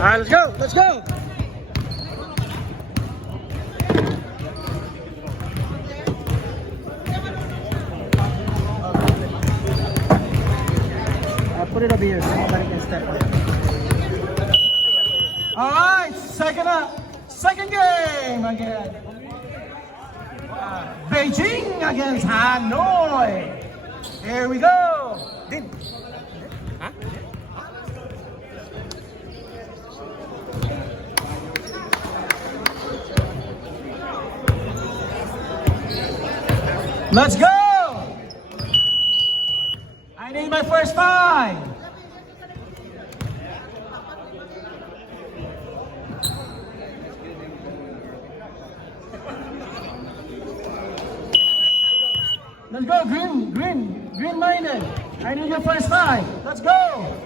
Alright, let's go. Let's go. Put it over here so nobody can step on it. Alright, second game again. Beijing against Hanoi. Here we go. Huh? Let's go. I need my first time. Let's go, green minded. I need your first time. Let's go.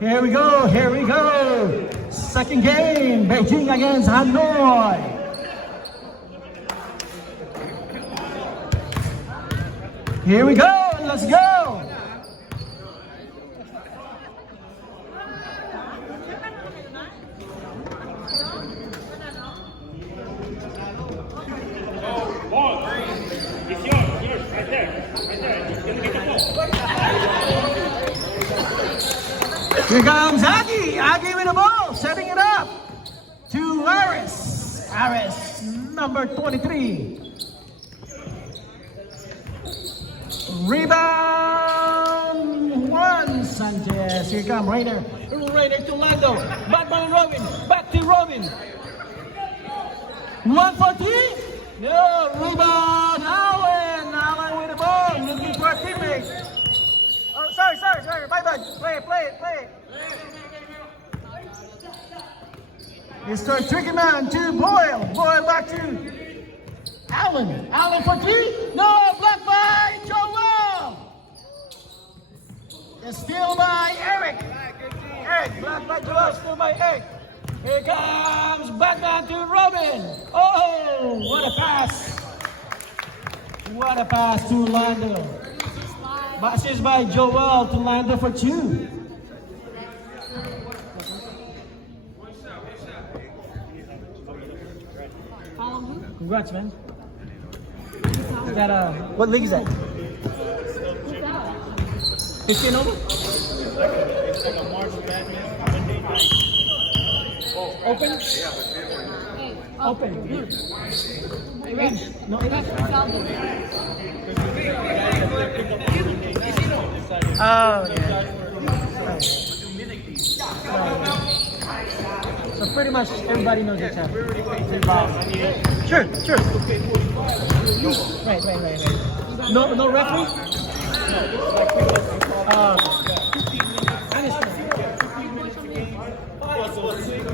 Here we go. Second game, Beijing against Hanoi. Here we go, let's go. Ball. It's yours, right there. Just gonna get the ball. Here comes Aggie with the ball, setting it up to Aris, number 23. Rebound, Juan Sanchez. Here comes Rainer to Lando. Back to Robin. 1 for 3. No, rebound, Allen with the ball, looking for a teammate. Oh, sorry. Bye. Play it. Mr. Tricky Man to Boyle. Boyle back to Allen. Allen for 3. No, blocked by Joel. It's still by Eric. Blocked by Joel, still by Eric. Here comes back down to Robin. Oh, what a pass. What a pass to Lando. Passes by Joel to Lando for 2. Congrats, man. Is that what league is that? 15 over? It's like a March Madness Monday night. Open? Open. No, oh, yeah. So pretty much everybody knows each other. Sure. Right. No referee?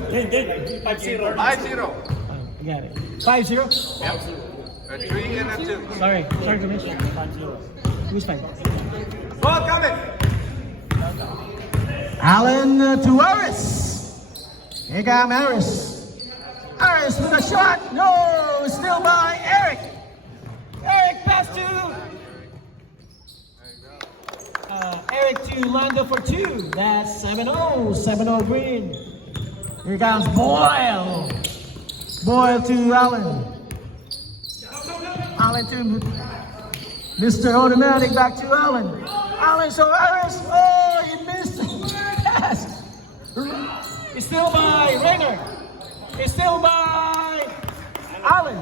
Then 5-0. 5-0. You got it. 5-0? Yep. A 3 and a 2. Sorry, Commissioner. 5-0. Who's 5? Ball coming. Allen to Aris. Here comes Aris. Aris with a shot. No, still by Eric. Eric pass to Eric to Lando for 2. That's 7-0. 7-0 green. Here comes Boyle. Boyle to Allen. Allen to Mr. Automatic, back to Allen. Allen, so Aris. Oh, he missed it. Yes. It's still by Rainer. It's still by Allen.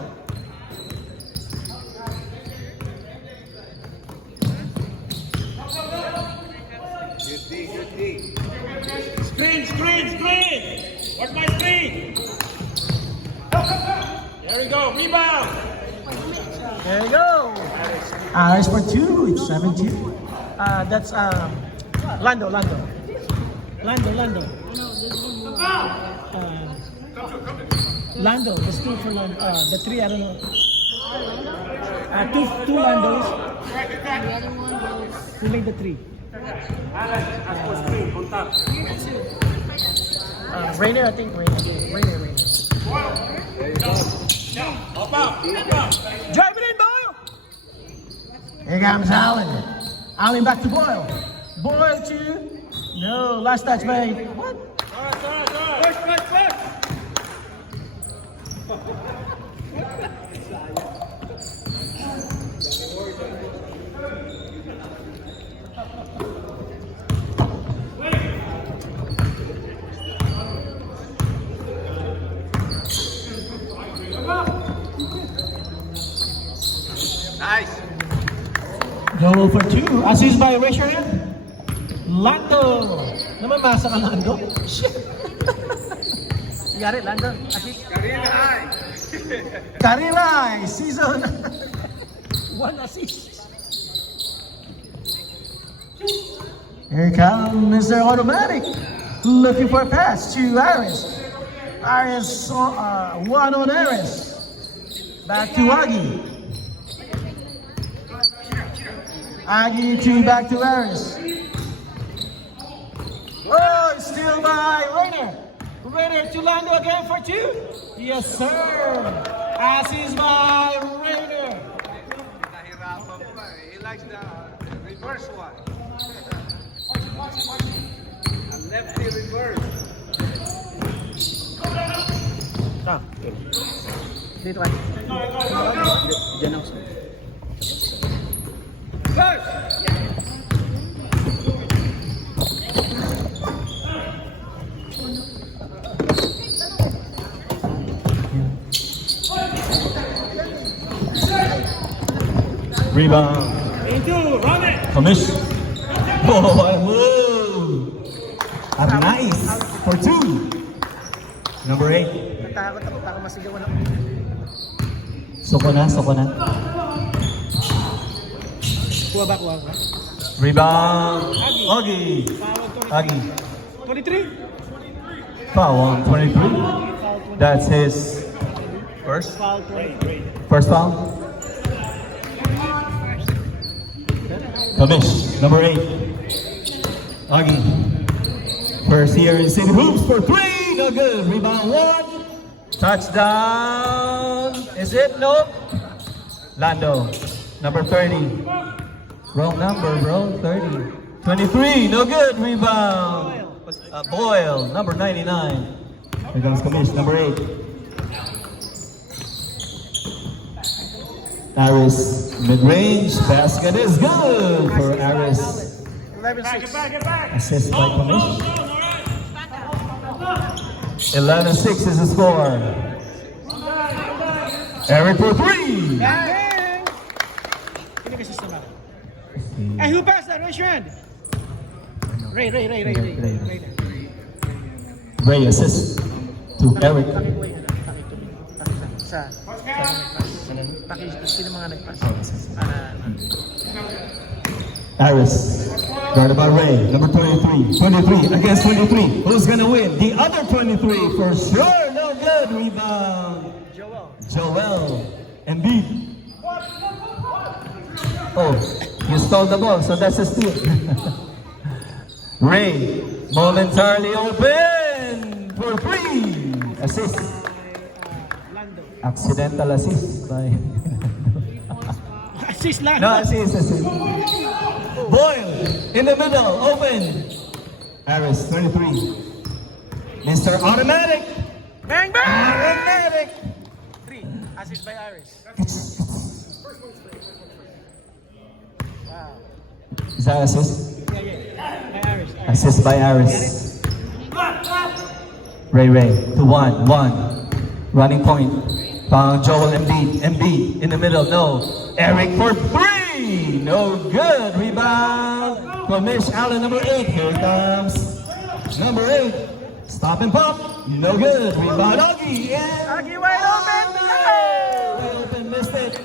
Good D. Screen. What's my screen? There we go. Rebound. There you go. Aris for 2. It's 7-2. That's Lando. Lando, there's 2 for Lando. The 3, I don't know. Two Landos. The other one goes. Who made the 3? Rainer, I think Rainer. Up. Drive it in, ball! Here comes Allen. Allen back to Boyle. Boyle to... No, last touch by... What? Nice. Go for 2. Assist by Richard. Lando. Namamasa ka, Lando? Shit. Yari, Lando. Assist. Karina high. Karilay, season 1 assist. Here comes Mr. Automatic. Looking for a pass to Aris. Aris, one on Aris. Back to Aggie. Aggie to back to Aris. Oh, still by Rainer. Rainer to Lando again for 2. Yes, sir. Assist by Rainer. Nahirapan pa eh. He likes the reverse one. A lefty reverse. Dito ka. Diyan ako. Rebound. Into, run it. Kamish. Oh, what a move. Nice. For 2. Number 8. Natakot ako, baka masigawan ako. Soko na. Kuha ba? Rebound. Augie. Augie. 23. Foul on 23. That's his first foul. Kamish, number 8. Augie. First here in City Hoops for 3. No good. Rebound 1. Touchdown. Is it? Nope. Lando, number 30. Wrong number, bro. 30. 23. No good. Rebound. Boyle, number 99. Here comes Kamish, number 8. Aris, mid-range, basket is good for Aris. 11-6. Get back. Assist by Kamish. 11-6 is the score. Eric for 3. Bang! Sino kasi sa mga? Hey, who passed that? Raise your hand. Ray. Ray assist to Eric. Sa sino mga nagpass? Aris, guarded by Ray, number 23. 23 against 23. Who's gonna win? The other 23 for sure. No good. Rebound. Joel. Embiid. Oh, you stole the ball, so that's a steal. Ray, momentarily open for 3. Assist. Accidental assist by... Assist lang. No, assist. Boyle, in the middle, open. Aris, 23. Mr. Automatic. Bang, bang! Automatic. 3. Assist by Aris. Wow. Is that assist? Yeah. By Aris. Assist by Aris. Ray, to 1. Running point. Found Joel Embiid in the middle, no. Eric for 3. No good. Rebound. Kamish Allen, number 8. Here comes number 8. Stop and pop. No good. Rebound. Augie. Aggie wide open. Wide open. Missed it.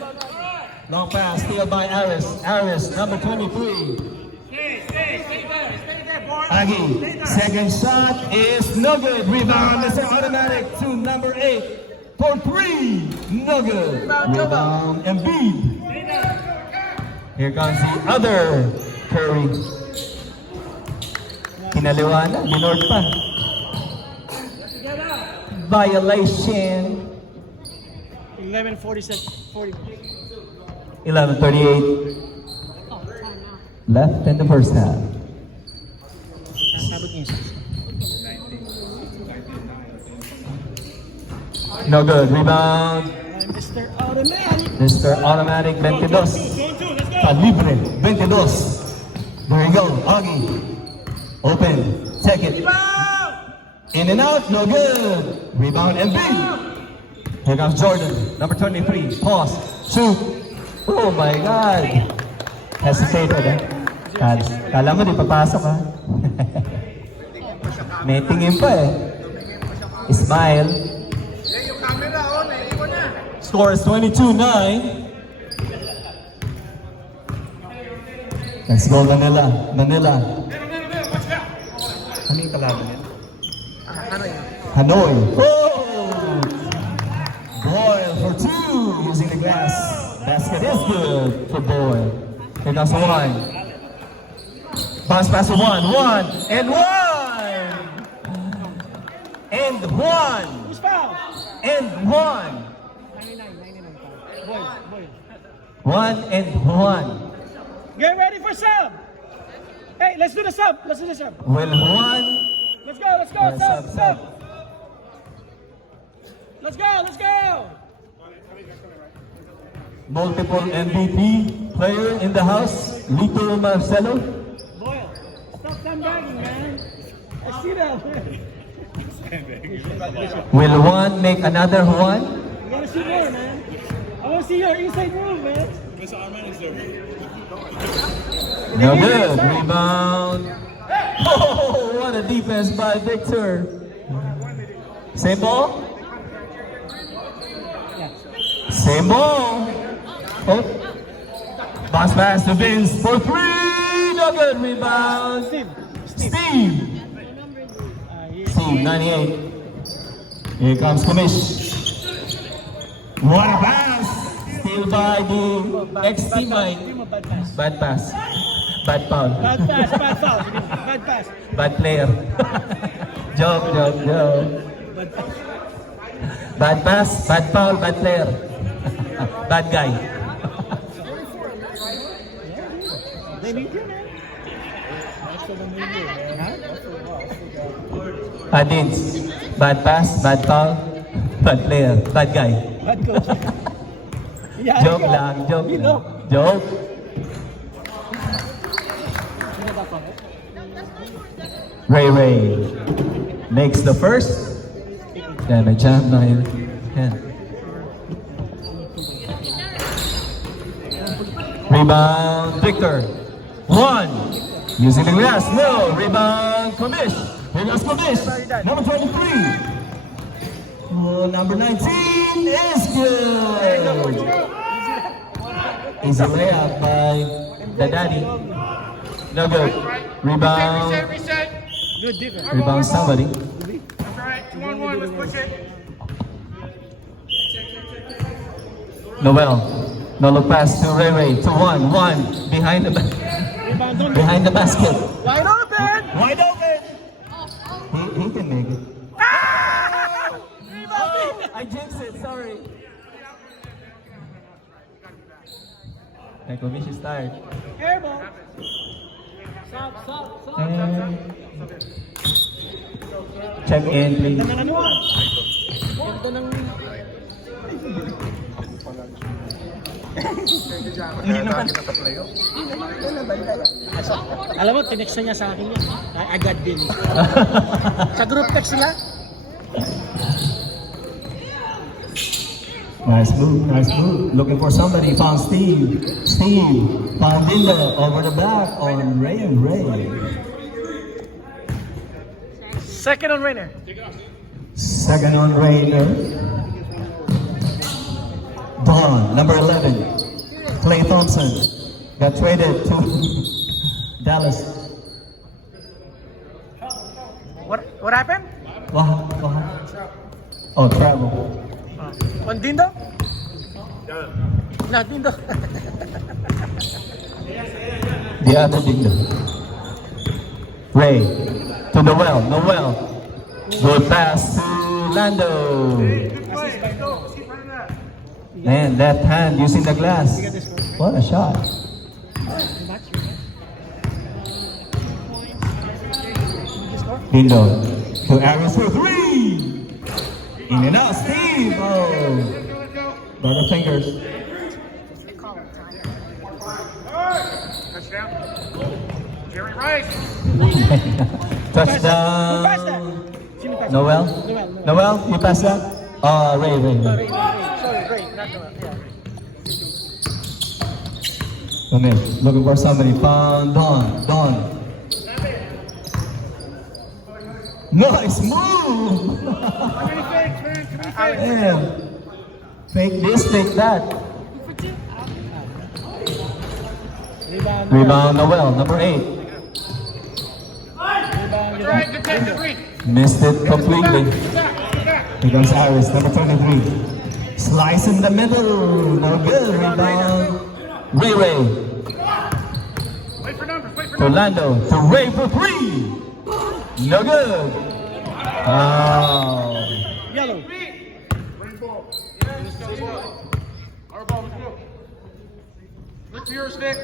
Long pass. Steal by Aris. Aris, number 23. Stay there, boy. Aggie. Second shot is no good. Rebound. Mr. Automatic to number 8. For 3. No good. Rebound. Embiid. Here comes the other Curry. Kinaliwana. Minord pa. Violation. 11:40. 40. 11:38. left in the first half. Sabot niya. No good. Rebound. Mr. Automatic. Mr. Automatic 22. Zone 2, let's go. Calibre 22. There you go. Augie. Open. Take it. In and out. No good. Rebound MB. Here comes Jordan. Number 23. Pause. Shoot. Oh my God. Hesitated eh. Kala mo di papasok ha. May tingin pa eh. Smile. Yung camera, oh, naiiwan na. Score is 22-9. Let's go Manila. Manila. Ano yung kalaban niya? Hanoi. Oh! Boyle for two using the glass. Basket is good for Boyle. Here comes one. Bounce pass to one. And one. Who's foul? And one. 99. Boy. One and one. Get ready for sub. Hey, let's do the sub. Will one. Let's go. Sub. Let's go. Multiple MVP player in the house, Lito Marcelo. Boyle, stop sandbagging, man. I see that. Will one make another one? You gotta see more, man. I wanna see your inside move, man. No good. Rebound. Oh, what a defense by Victor. Same ball? Same ball. Oh. Bounce pass to Vince for three. No good. Rebound. Steve. 98. Here comes Kumish. What a pass. Still by the ex-teammate. Bad pass. Bad foul. Bad foul. Bad pass. Bad player. Joke. Bad pass, bad foul, bad player. Bad guy. They need you, man. Adins. Bad pass, bad foul, bad player, bad guy. Bad coach. Yeah, Joke lang, joke lang. Joke. Ray makes the first. Then may jump na yun. Yan. Rebound, Victor. One. Using the glass. No. Rebound, Kumish. Here goes Kumish. Number 23. Oh, number 19 is good. Easy layup by the daddy. No good. Rebound. Good defense. Rebound somebody. That's all right. 2-on-1, let's push it. Noel. No look pass to Ray. 2-1. Behind the behind the basket. Wide open. Wide open. He can make it. I jinxed it. Sorry. Kumish is tired. Airball. Stop. And check in, please. Ganda ng one. Ganda ng... Alam mo, tinext niya sa akin yan. Agad din. Sa group text sila. Nice move. Looking for somebody. Found Steve. Found Linda over the back on Ray. Second on Rainer. Second on Rainer. Don, number 11. Klay Thompson got traded to Dallas. What happened? Wow. Oh, travel. On Dindo? No, Dindo. The other Dindo. Ray to Noel. Good pass to Lando. Man, left hand using the glass. What a shot. Dindo to Aris for three. In and out, Steve. Oh, Butterfingers. They call it time. Touchdown. Jerry Rice. Touchdown. Sino pass? Noel? Noel, you pass that? Ray. Sorry, Ray, not Noel. Yeah. Okay, looking for somebody. Found Don. Nice move! Damn. Fake this, fake that. Rebound Noel, number 8. Missed it completely. Here comes Iris, number 23. Slice in the middle. No good. Rebound. Ray. Wait for numbers. Orlando to Ray for 3. No good. Oh. Yellow. Bring ball. Let's go. Our ball, let's go. Look to your stick.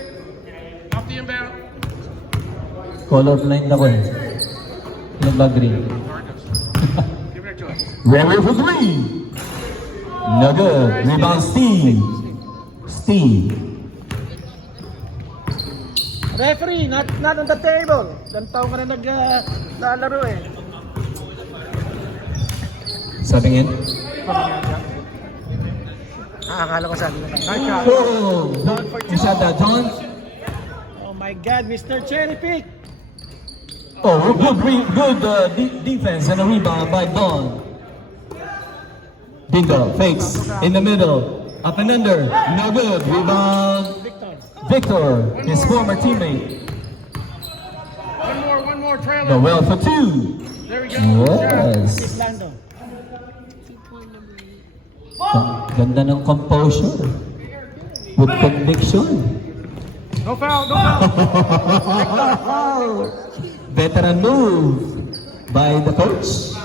Off the inbound. Color blind ako eh. Yung ba green? Give it to us. Ray for 3. No good. Rebound Steve. Referee, not on the table. Ilang taon ka na naglalaro eh. Subbing in. Akala ko sabi na. Oh, you shot that, John? Oh my God, Mr. Cherry Pick. Oh, good defense and a rebound by Don. Dindo fakes in the middle, up and under, no good. Rebound, Victor, his former teammate. One more, trailer. Noel for 2. There we go. Yes. Lando. Ganda ng composure with conviction. No foul. Veteran move by the coach,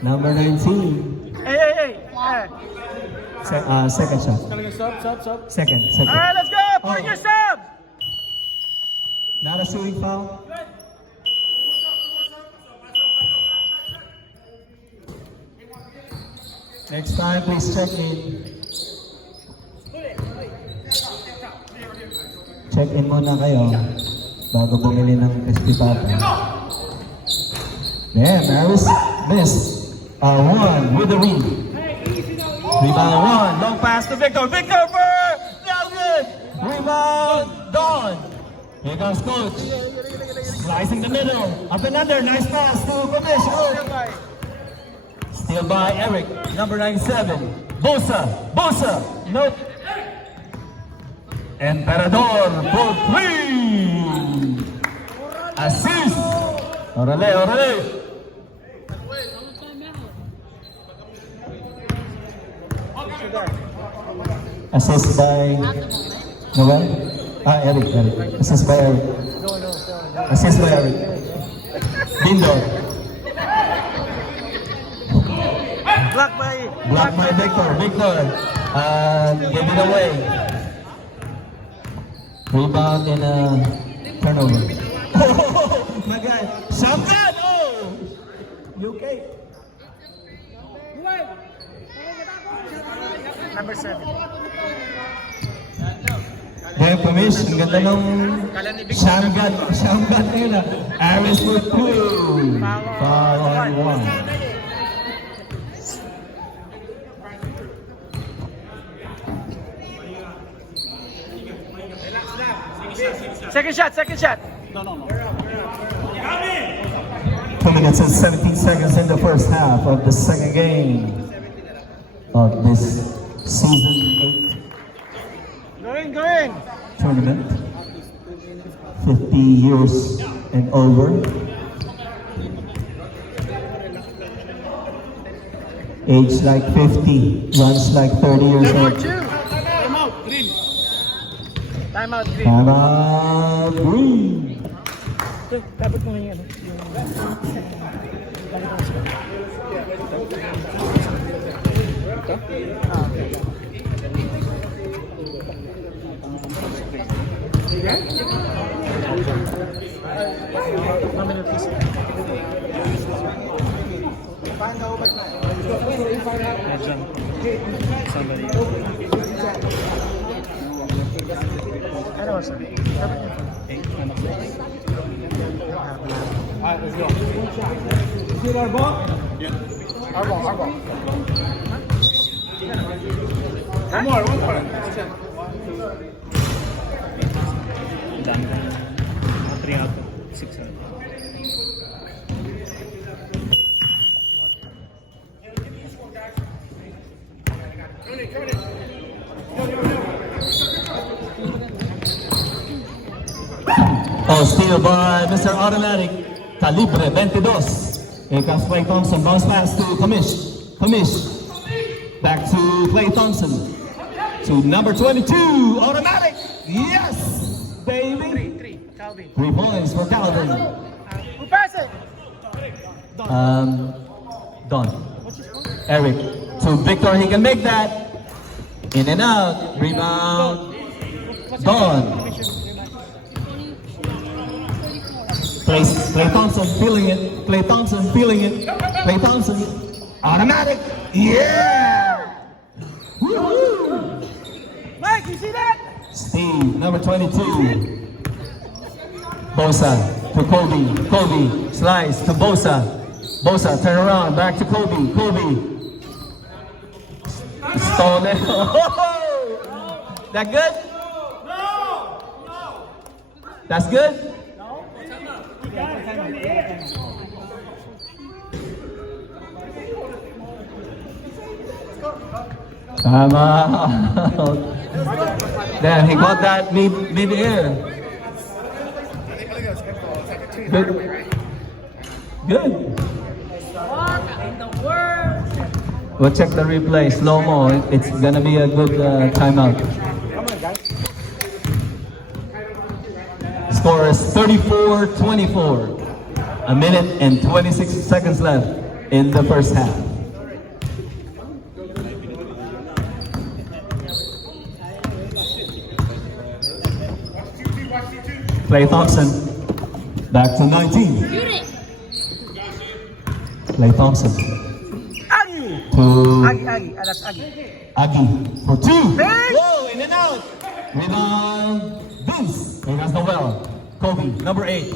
number 19. Hey. Second shot. Talagang sub. Second. Alright, let's go. Put your sub. Not a suing foul. Next time, please check in. Check in muna kayo bago bumili ng crispy pata. Damn, Maris missed. One with the ring. Rebound 1. Long pass to Victor. Victor for no good. Rebound Don. Here comes coach. Slicing the middle. Up and under. Nice pass to Gomes. Steal by Eric. Number 97. Bosa. Nope. Emperador for 3. Assist. Orale. Assist by Noel? Eric. Assist by Eric. Dindo. Block by Victor. Give it away. Rebound and turnover. Oh my God. Shamgan! Oh! You okay? Number 7. Dahil Pamish, ang ganda ng Shamgan na yun ah. Aris for 2. Foul on 1. Second shot. 2 minutes and 17 seconds in the first half of the second game of this season 8 Going. tournament. 50 years and over. Age like 50, runs like 30 years old. Time out, green. Tama Green. Dapat mo yung Ano sir? Alright, let's go. Is it our ball? Our ball. One more. That's it. Done. 3 out of 6. Oh, steal by Mr. Automatic. Calibre 22. Here comes Clay Thompson. Bounce pass to Kamish. Kamish. Back to Clay Thompson. To number 22. Automatic. Yes, baby. 3, Calvin. 3 points for Calvin. Who pass it? Don. Eric. To Victor. He can make that. In and out. Rebound. Don. Clay Thompson feeling it. Clay Thompson feeling it. Clay Thompson. Automatic. Yeah! Woo-hoo! Mike, you see that? Steve, number 22. Bosa to Kobe. Kobe slides to Bosa. Bosa, turn around. Back to Kobe. Kobe. Stole it. That good? That's good? Come out. Damn, he got that mid-air. Good. Good. We'll check the replay, slow-mo. It's gonna be a good timeout. Score is 34-24. A minute and 26 seconds left in the first half. Clay Thompson, back to 19. Clay Thompson Aggie! to Aggie. That's Aggie. Aggie for 2. Vince! Whoa, in and out. Rebound, Vince. He has the well. Kobe, number 8.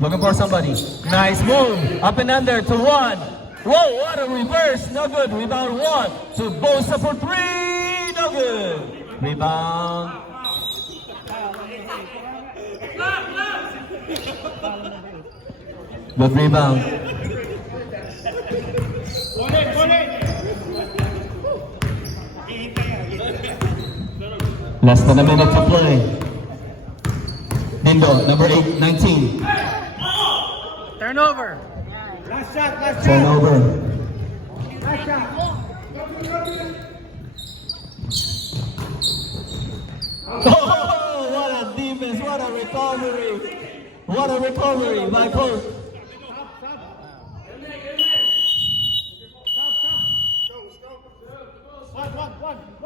Looking for somebody. Nice move. Up and under to 1. Whoa, what a reverse. No good. Rebound 1 to Bosa for 3. No good. Rebound. Good rebound. Less than a minute to play. Dindo, number 8, 19. Turnover. Last shot. Turnover. Last shot. Oh, what a defense, what a recovery. What a recovery by Coach.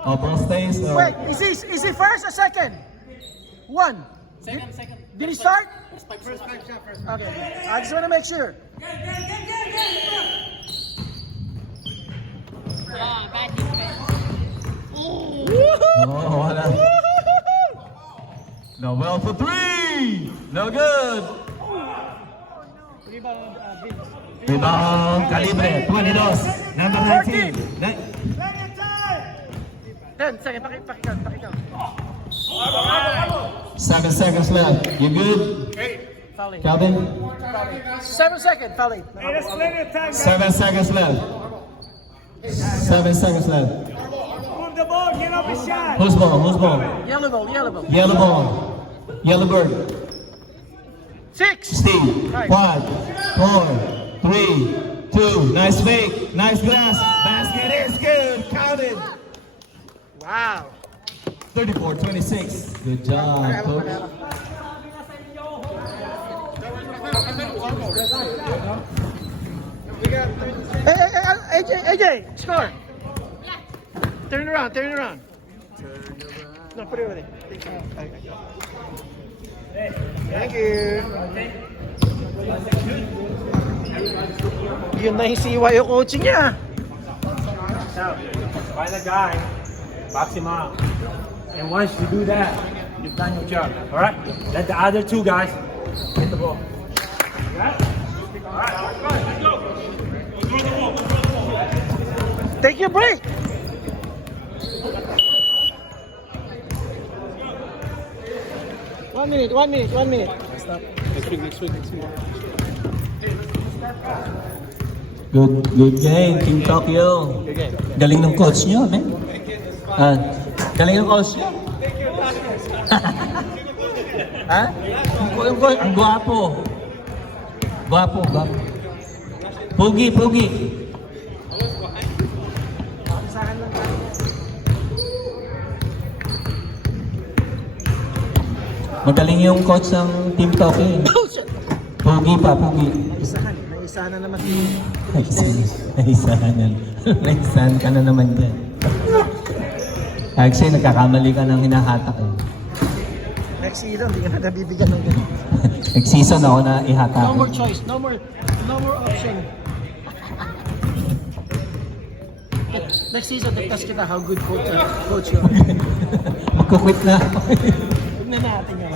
Oh, ball stays. Wait, is he first or second? 1. Second. Did he start? First shot. Okay. I just want to make sure. Oh, what a... No, well for 3. No good. Rebound, Calibre, 22. Number 19. 10 seconds. Pakikaw. 7 seconds left. You good? Fouling. Calvin? 7 seconds. Fouling. 7 seconds left. 7 seconds left. Move the ball. Get up a shot. Whose ball? Yellow ball. Yellow ball. Yellow bird. 6. Steve. 5, 4, 3, 2. Nice fake. Nice glass. Basket is good. Counted. Wow. 34-26. Good job, coach. Hey, AJ, score. Turn it around. No, put it over there. Thank you. Yun na hisiwa yung coaching niya. Now, find a guy, box him out. And once you do that, you've done your job. All right? Let the other two guys hit the ball. Got it? All right, let's go. Take your break. One minute. Good game, Team Tokyo. Galing ng coach nyo, man. Galing ng coach nyo. Ha? Ang gwapo. Gwapo. Pugi. Magaling yung coach ng Team Tokyo. Pugi. Naisahan na naman. Naisahan ka na naman dyan. Actually, nagkakamali ka ng hinahatak eh. Next season, hindi ka na nabibigyan ng ganun. Next season ako na ihatak. No more choice. No more option. Next season, test kita how good coach you are. Magkukwit na ako. Huwag na natin yun.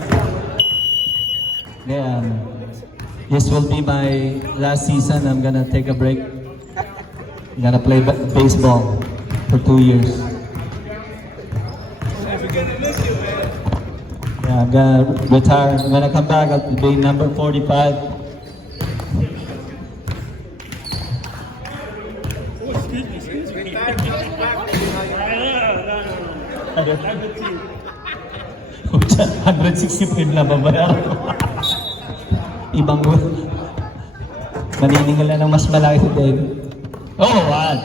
Yeah, this will be my last season. I'm gonna take a break. I'm gonna play baseball for 2 years. Yeah, I'm gonna retire. I'm gonna come back. I'll be number 45. $165 na babayaran ko. Ibang maniningala ng mas malaki si David. Oh, what?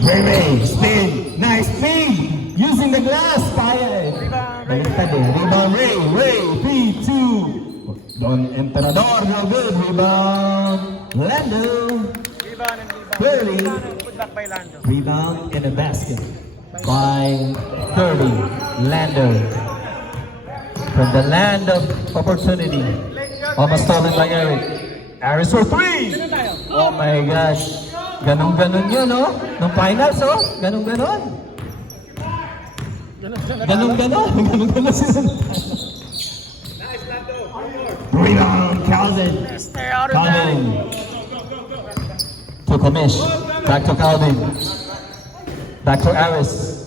Ray, spin. Nice spin. Using the glass. Kaya eh. Baliktad eh. Rebound, Ray. 3-2. Don Emperador, no good. Rebound, Lando. Clearly. Put back by Lando. Rebound in the basket by 30, Lando. From the land of opportunity. Almost stolen by Eric. Aris for 3! Oh my gosh. Ganon yun, no? Nung finals, oh. Ganon. Ganon sila. Rebound, Calvin. To Kamish. Back to Calvin. Back to Aris.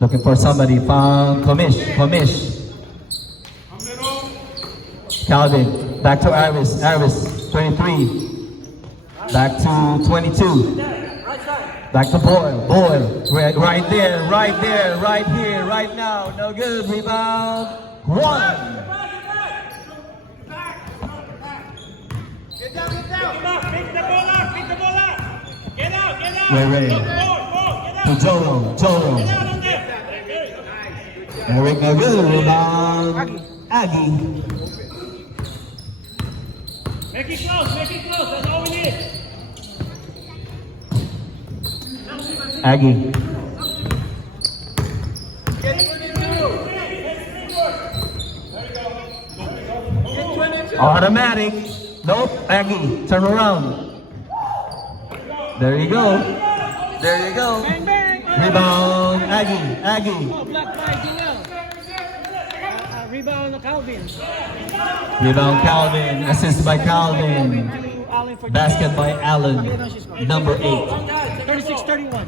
Looking for somebody. Found Kamish. Calvin. Back to Aris. 23. Back to 22. Back to Boyle. Right there. Right here. Right now. No good. Rebound. 1. Ray. To Joro. Eric, no good. Rebound. Aggie. Make it close. That's all we need. Aggie. Automatic. Nope. Aggie. Turn around. There you go. Bang, bang. Rebound. Aggie. Oh, blocked by Joel. Rebound of Calvin. Rebound Calvin. Assist by Calvin. Allen for Basket by Allen. Number 8. 36-31.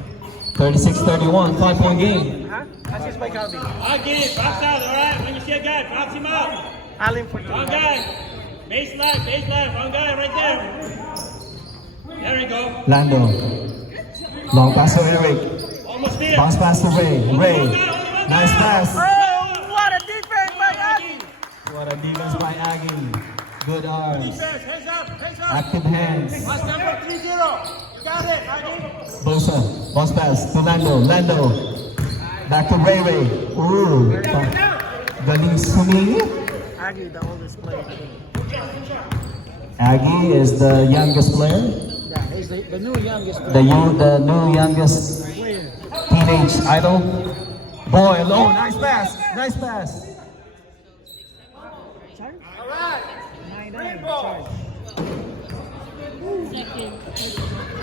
36-31. 5-point game. Huh? Assist by Calvin. Again, box out, all right? When you see a guy, box him out. Allen for 2. Wrong guy. Baseline. Wrong guy right there. There we go. Lando. Long pass to Eric. Almost there. Bounce pass to Ray. Nice pass. Oh, what a defense by Aggie. What a defense by Aggie. Good arms. Hands up. Active hands. Watch number 3-0. You got it, Aggie. Bosa. Bounce pass to Lando. Back to Ray. Ooh. Galing sumingi. Aggie, the oldest player. Aggie is the youngest player. Yeah, he's the new youngest player. The new youngest teenage idol. Boy, nice pass. Sorry?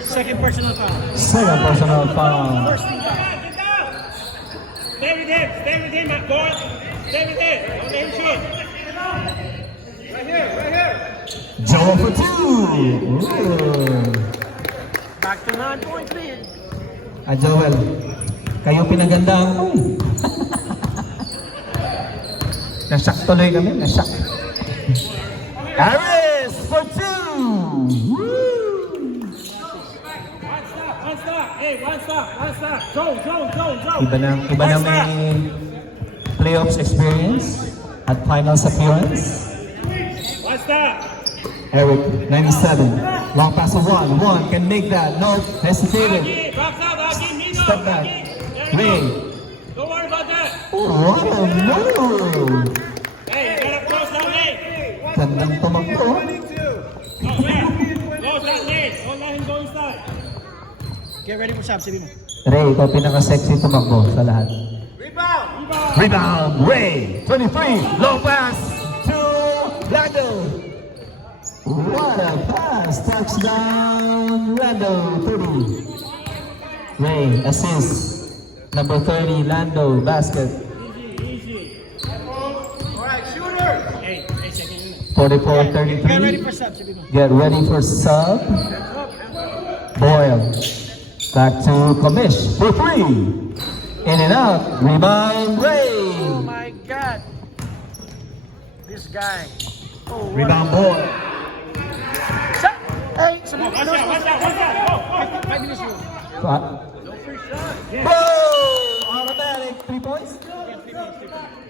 Second personal foul. Second personal foul. First team foul. Stay with him. Stay with him, my boy. Stay with him. Don't let him shoot. Joel for 2. Ooh. Back to 9 point lead. Joel, kayo pinagandaan ko eh. Nasyak tuloy kami, nasyak. Aris for 2. Woo! One stop. Hey, one stop. Go. Iba na may playoffs experience at finals appearance. One stop. Eric, 97. Long pass of 1. 1 can make that. No, hesitated. Aggie, box out, Aggie. Nino. Step back. Aggie. Ray. Don't worry about that. Oh, what a move! Hey, you gotta close that lane. Gandang tumakbo. Oh, yeah. Close that lane. Don't let him go inside. Get ready for sub, sabi mo. Ray, ikaw pinaka-sexy tumakbo sa lahat. Rebound, Ray, 23, long pass to Lando. What a pass, touchdown, Lando, 30. Ray, assist, number 30, Lando, basket. Hey, second unit. 44-33. Get ready for sub, sabi mo. Get ready for sub. Boyle. Back to Kamish for 3. In and out. Rebound, Ray. Oh my God. This guy. Oh, what Rebound, Boyle. Shot. Hey, sabi mo. Watch out. 5 minutes rule. Boom! Automatic. 3 points? Is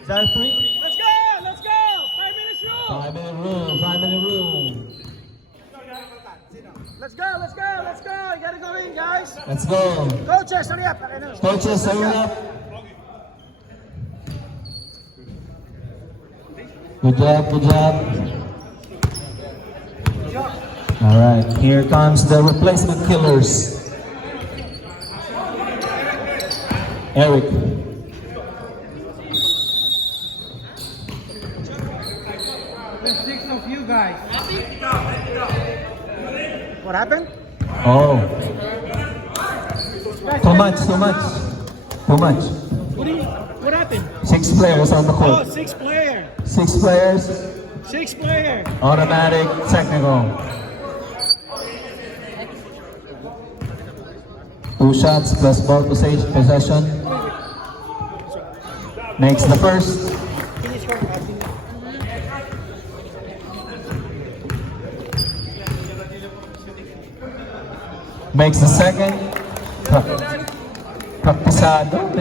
that 3? Let's go. 5 minutes rule. 5-minute rule. 5-minute rule. Let's go. You gotta go in, guys. Let's go. Coaches, hurry up. Okay, no. Coaches, hurry up. Good job. All right, here comes the replacement killers. Eric. What happened? Oh, too much. What happened? 6 players on the Oh, court. 6 player. 6 players, 6 player. automatic, technical. 2 shots plus ball possession. Makes the first. Can you score? Makes the second. Praktisado.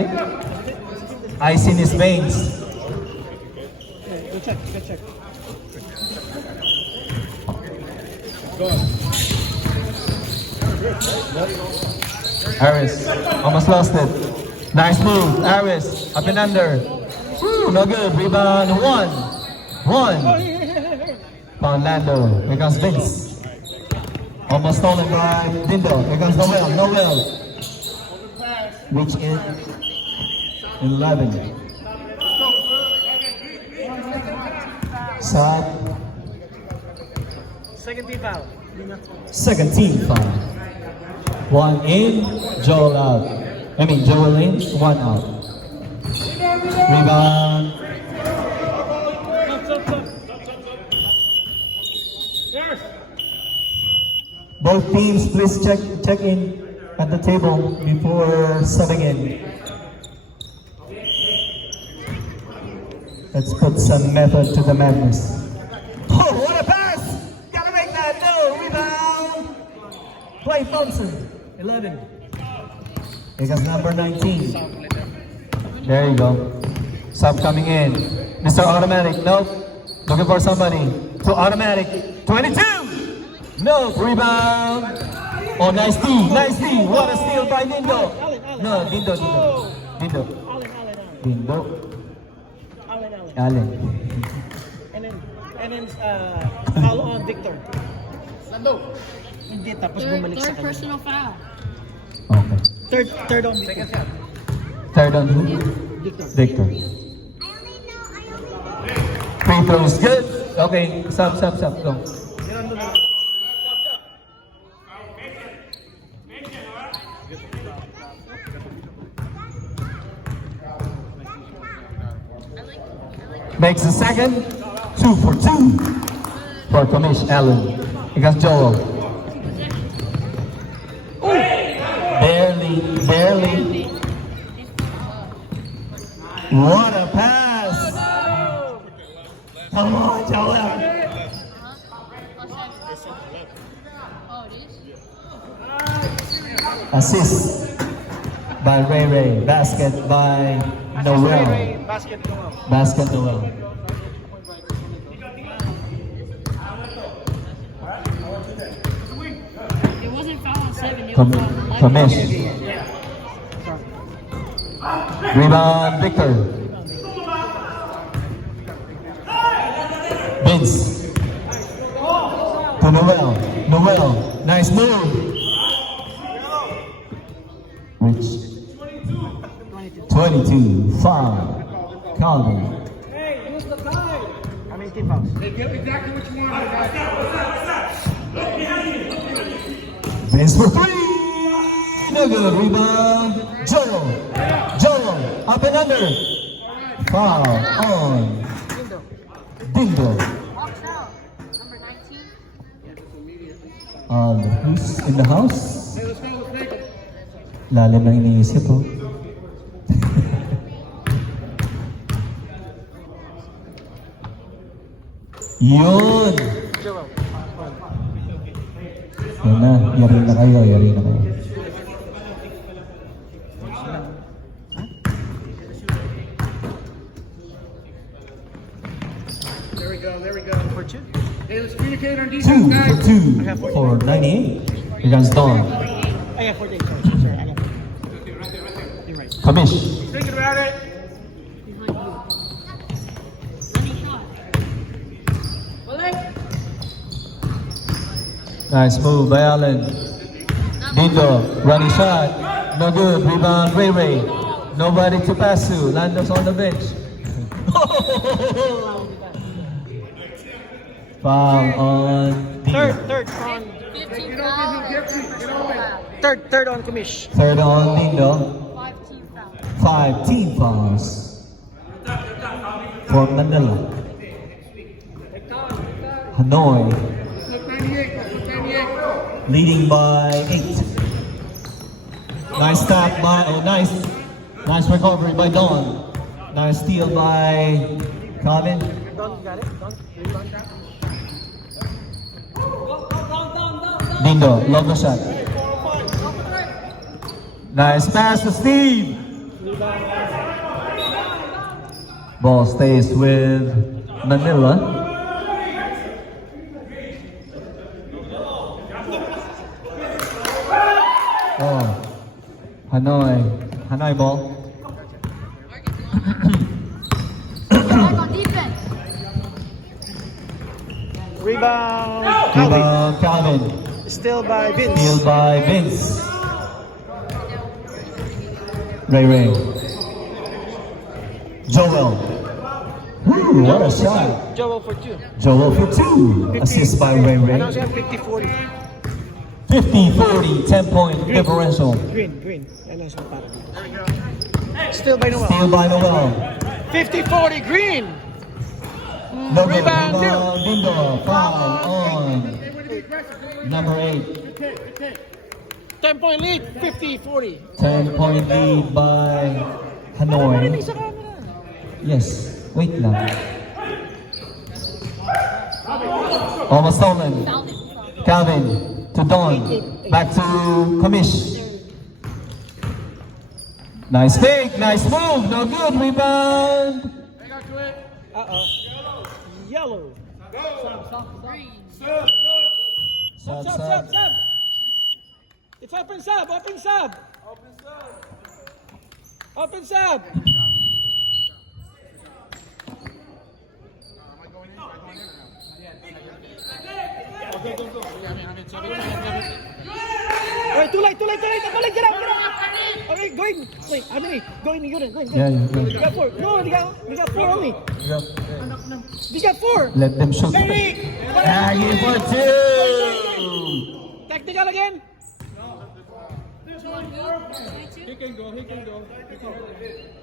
Ice in his veins. Go check. Aris, almost lost it. Nice move, Aris, up and under. Woo, no good. Rebound, 1. Found Lando. Here comes Vince. Almost stolen by Dindo. Here comes Noel. Reach in. 11. Sub. Second team foul. Second team foul. 1 in, Joel out. Joel in, 1 out. Rebound. Yes. Both teams, please check in at the table before subbing in. Let's put some method to the madness. Oh, what a pass! Gotta make that, no, rebound! Clay Thompson, 11. Here comes number 19. There you go. Sub coming in. Mr. Automatic, nope. Looking for somebody. To Automatic, 22! No, rebound! Oh, nice D. What a steal by Dindo. No, Dindo. Allen. And then follow on Victor. Hindi, tapos bumalik sa Third kanya. personal foul. Okay. Third on Victor. Third on who? Victor. Free throw is good. Okay, stop, go. Makes the second, 2 for 2 for Kamish Allen against Joel. Barely. What a pass! Come on, Joel. Oh, it is? Assist by Ray. Basket by Noel. Basket Noel. It wasn't foul on 7. It was on 11. Kamish. Rebound, Victor. Vince. To Noel. Nice move. Rich. 22. Foul. Calvin. They get exactly what you want, guys. Vince for 3. No good. Rebound. Joel. Up and under. Foul on Dindo. Walks out. Number 19. Who's in the house? Hey, let's go, let's make it. Lalim na iniisip ko. Yun! Yun na, yari na kayo. There we go. For 2. Hey, let's communicate on 2 defense, for guys. 2 for 98 against Dawn. I got 48. Sorry, I got 48. You're right. Kamish. Thinking about it. Behind you. Running shot. Nice move by Allen. Dindo, running shot. No good. Rebound, Ray. Nobody to pass to. Lando's on the bench. Foul on Dindo. Third on. 15 fouls. Third on Kamish. Third on Dindo. 5 team 5 team fouls. fouls for Manila. Hanoi Look 98. leading by 8. Nice tap by, nice recovery by Don. Nice steal by Calvin. Don, got it? Don, rebound. Dindo, logo shot. Nice pass to Steve. Ball stays with Manila. Oh, Hanoi ball. Back on defense. Rebound. Rebound, Calvin. Still by Vince. Steal by Vince. Ray. Joel. Woo, what a shot. Joel for 2. Joel for 2. Assist by Ray. I know siya 50-40. 50-40, 10-point differential. Green. I know siya para. Still by Noel. Steal by Noel. 50-40 Green. No good. Rebound, Dindo. Foul on number 8. 10-point lead. 50-40. 10-point lead by Hanoi. Sa camera. Yes, wait lang. Almost stolen. Calvin to Don. Back to Kamish. Nice fake, nice move, no good, rebound. Yellow. Green. Sub. It's open sub. Open sub. Wait, too late. Get up. Okay, go in. Wait, Anthony, go in. Yeah, yeah. They got 4. No, they got 4 only. They got 4. Let them shoot. Hey! Aggie for 2. Tactical again.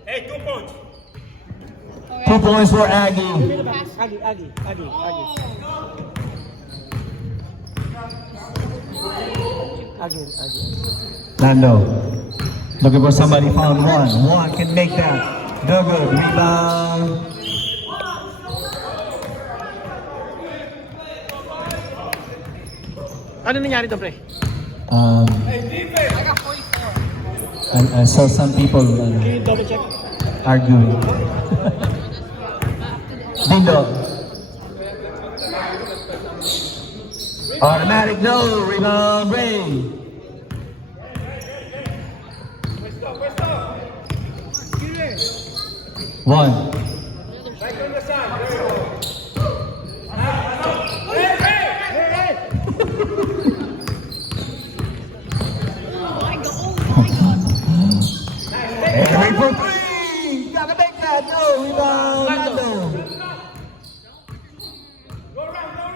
Hey, 2 points. 2 points for Aggie. Aggie. Nando. Looking for somebody, found one. One can make that. No good. Rebound. Ano nangyari to, pre? I saw some people Can you double check? arguing. Dindo. Automatic no. Rebound Ray. One. Henry for 3. Gotta make that. No. Rebound Nando.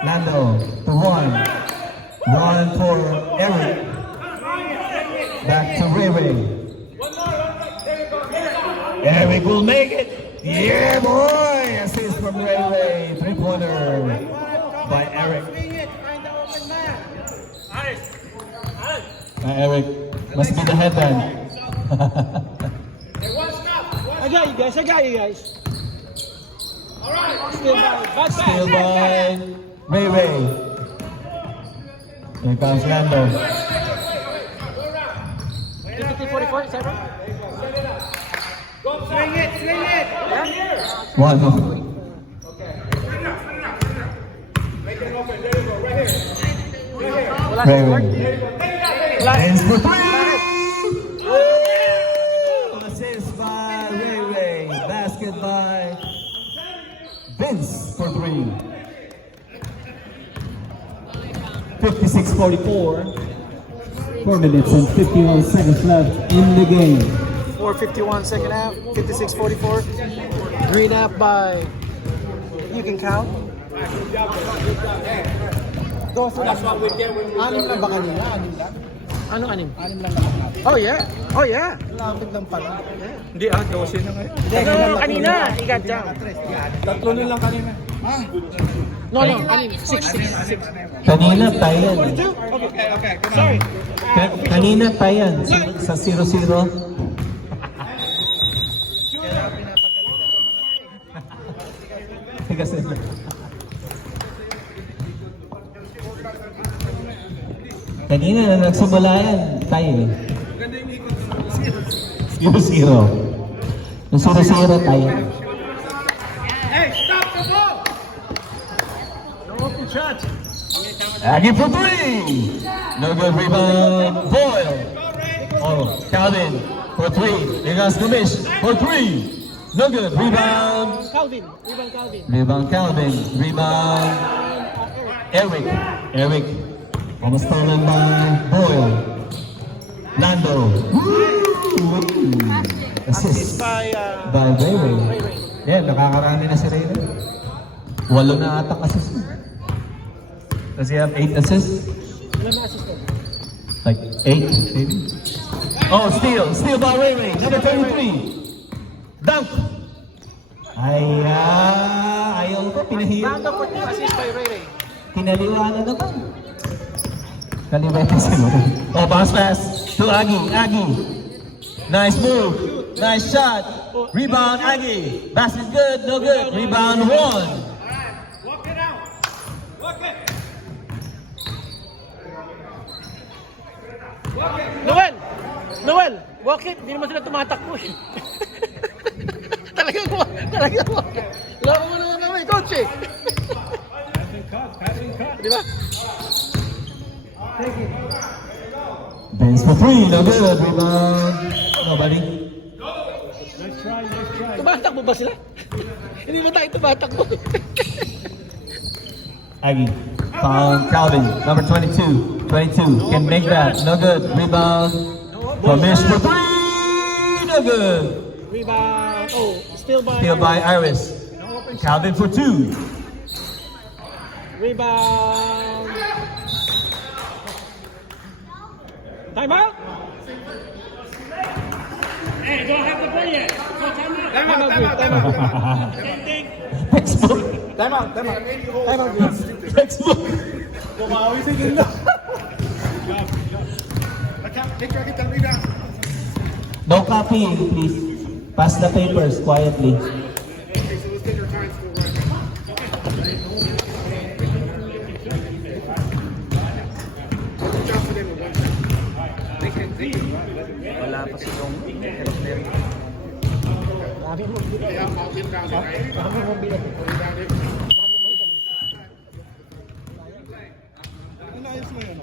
Nando to 1. 1 for Eric. Back to Ray Ray. Eric will make it. Yeah, boy. Assist from Ray Ray. 3-pointer by Eric. Eric must be the headband. I got you guys. Still by. Still by Ray Ray. Here comes Lando. 53-44, is that right? Swing it. One more. Ray Ray. Ends for 3. Assist by Ray Ray. Basket by Vince for 3. 56-44. 4 minutes and 51 seconds left in the game. 4:51 second half, 56-44. Green up by, you can count. Go through that. Anim lang ba kanina? Anim lang? Ano anim? Anim lang naman natin. Oh yeah. Lapit lang pala. Hindi 12 na ngayon. Pero kanina, ikat dyan. Tatlo na lang kanina. No, anim. 6. Kanina tayo yan. Okay. Sorry. Kanina tayo yan. Sa 0-0. Kasi kanina na nagsimula yan, tayo eh. 0-0. Yung 0-0 tayo. Hey, stop the ball. Aggie for 3. No good rebound. Boyle. Oh, Calvin for 3. Here comes Kumish for 3. No good. Rebound. Calvin. Rebound Calvin. Rebound Eric. Almost stolen by Boyle. Lando. Woo! Assist By, by Ray Ray. Yeah, nakakarami na si Ray Ray. 8 na atang assist. Does he have 8 assists? ilan na assistant? Like 8 maybe? Oh, steal by Ray Ray. Number 33. Dunk! Ayaw ko, pinahiya. Nando 14 assist by Ray Ray. Kinaliwa na naman. Kaliwa na siguro. Oh, bounce pass to Aggie. Nice move. Nice shot. Rebound, Aggie. Basket good, no good. Rebound, 1. Walk it out. Walk it. Noel, walk it. Hindi naman sila tumatakbo eh. Talaga mo. Laro mo naman kami, coach eh. Di ba? Benz for 3, no good. Rebound, nobody. Tumatakbo ba sila? Hindi mo tayo tumatakbo. Aggie found Calvin, number 22. 22 can make that, no good. Rebound, Ramesh for 3. no good. Rebound. Oh, still by. Steal by Iris. Calvin for 2. Rebound. Timeout. Hey, don't have the ball yet. Time out, time out, time out, time out. Textbook. Time out, time out. Time out, please. Textbook. Bumawi sa ganda. Take your guitar, rebound. No copying, please. Pass the papers quietly. Okay, so let's take our time still right now. Jump it in with one shot. Wala pa si Dong. Dami mo. Yeah, I'll inbound it, right? Dami mo bilang. Inbound it. Inayos mo yun.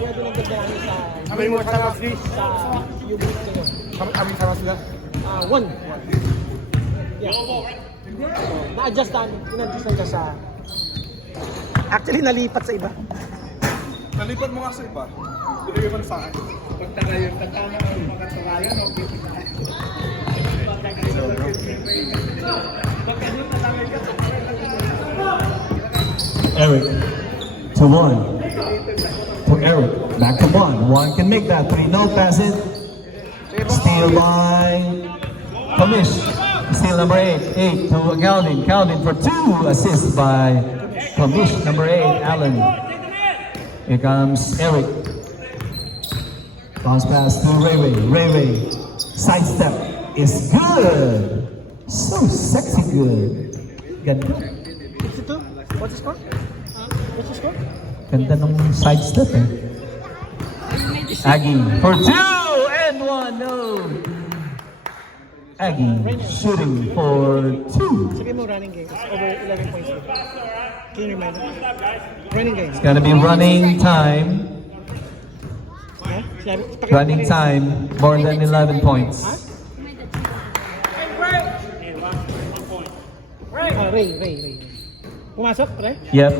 Pwede nang gagawin sa How many more timeouts, please? sa unit kayo. How many timeouts sila? One. Yeah. Na-adjust namin. In-adjust lang siya sa... Actually, nalipat sa iba. Nalipat mo nga sa iba. Binigay mo na sa akin. Pagtaka yun, pagtama ang mga sarayan, okay. Eric to 1. To Eric. Back to 1. 1 can make that 3. No pass it. Steal by Kamish. Steal number 8. 8 to Calvin. Calvin for 2. Assist by Kamish. Number 8. Allen. Here comes Eric. Bounce pass to Ray Ray. Ray Ray. Sidestep is good. So sexy good. Ganda. 62? What's the score? What's the score? Ganda ng sidestep eh. Aggie for 2 and 1. No. Aggie shooting for 2. Sabi mo running game. It's over 11 points. Can you remind me? Running game. It's gonna be running time. Ha? Sabi, Running time more than 11 points. Ray. Pumasok, Ray? Yep.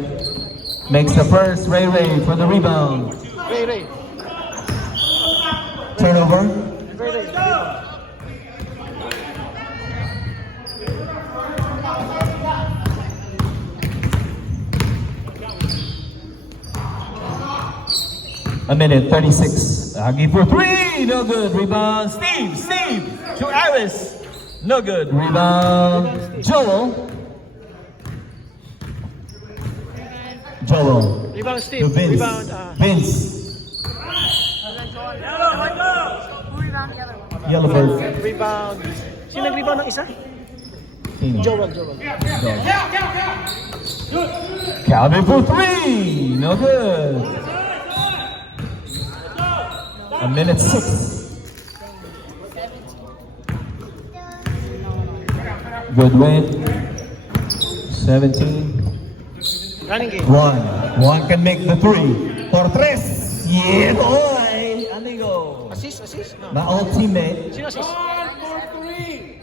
Makes the first Ray Ray for the rebound. Ray. Turnover. Ray. A minute 36. Aggie for 3. No good. Rebound. Steve to Iris. No good. Rebound. Joel. Rebound, To Steve. Vince. Rebound, Vince. Yellowbird. Rebound. Sino nag-rebound ng isa? Sino? Joel. Calvin for 3. No good. A minute 6. Good win. 17. Running game. 1 can make the 3. For 3. Yeah, boy. Amigo. Assist? No. My old teammate. Sino assist?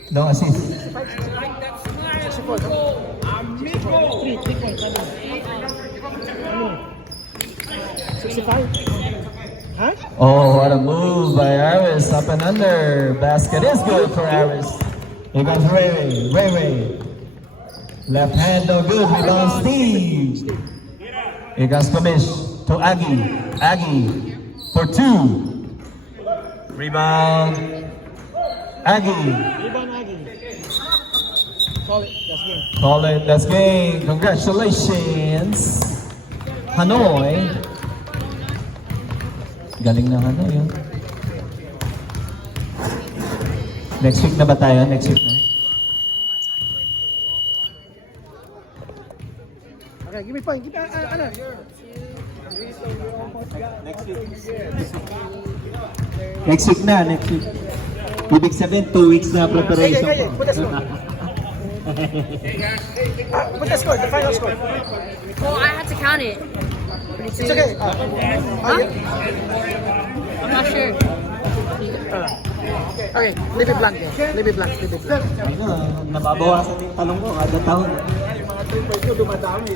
No assist. 64. 3 points. 65? Huh? Oh, what a move by Aris. Up and under. Basket is good for Aris. Here comes Ray Ray. Left hand no good. Rebound Steve. Here comes Kamish to Aggie. Aggie for 2. Rebound. Aggie. Rebound, Aggie. Solid. That's game. Call it. That's game. Congratulations. Hanoi. Galing na Hanoi yun. Next week na ba tayo? Next week na? Okay, give me point. Give me, ano? Next week na, next week. Ibig sabihin, 2 weeks na preparation. Hey, put the score. Put the score, the final score. Well, I had to count it. It's okay. Huh? I'm not sure. Okay, leave it blank. Leave it blank. Nababawasan yung talong ko kada taon. Yung mga 3 dumadami.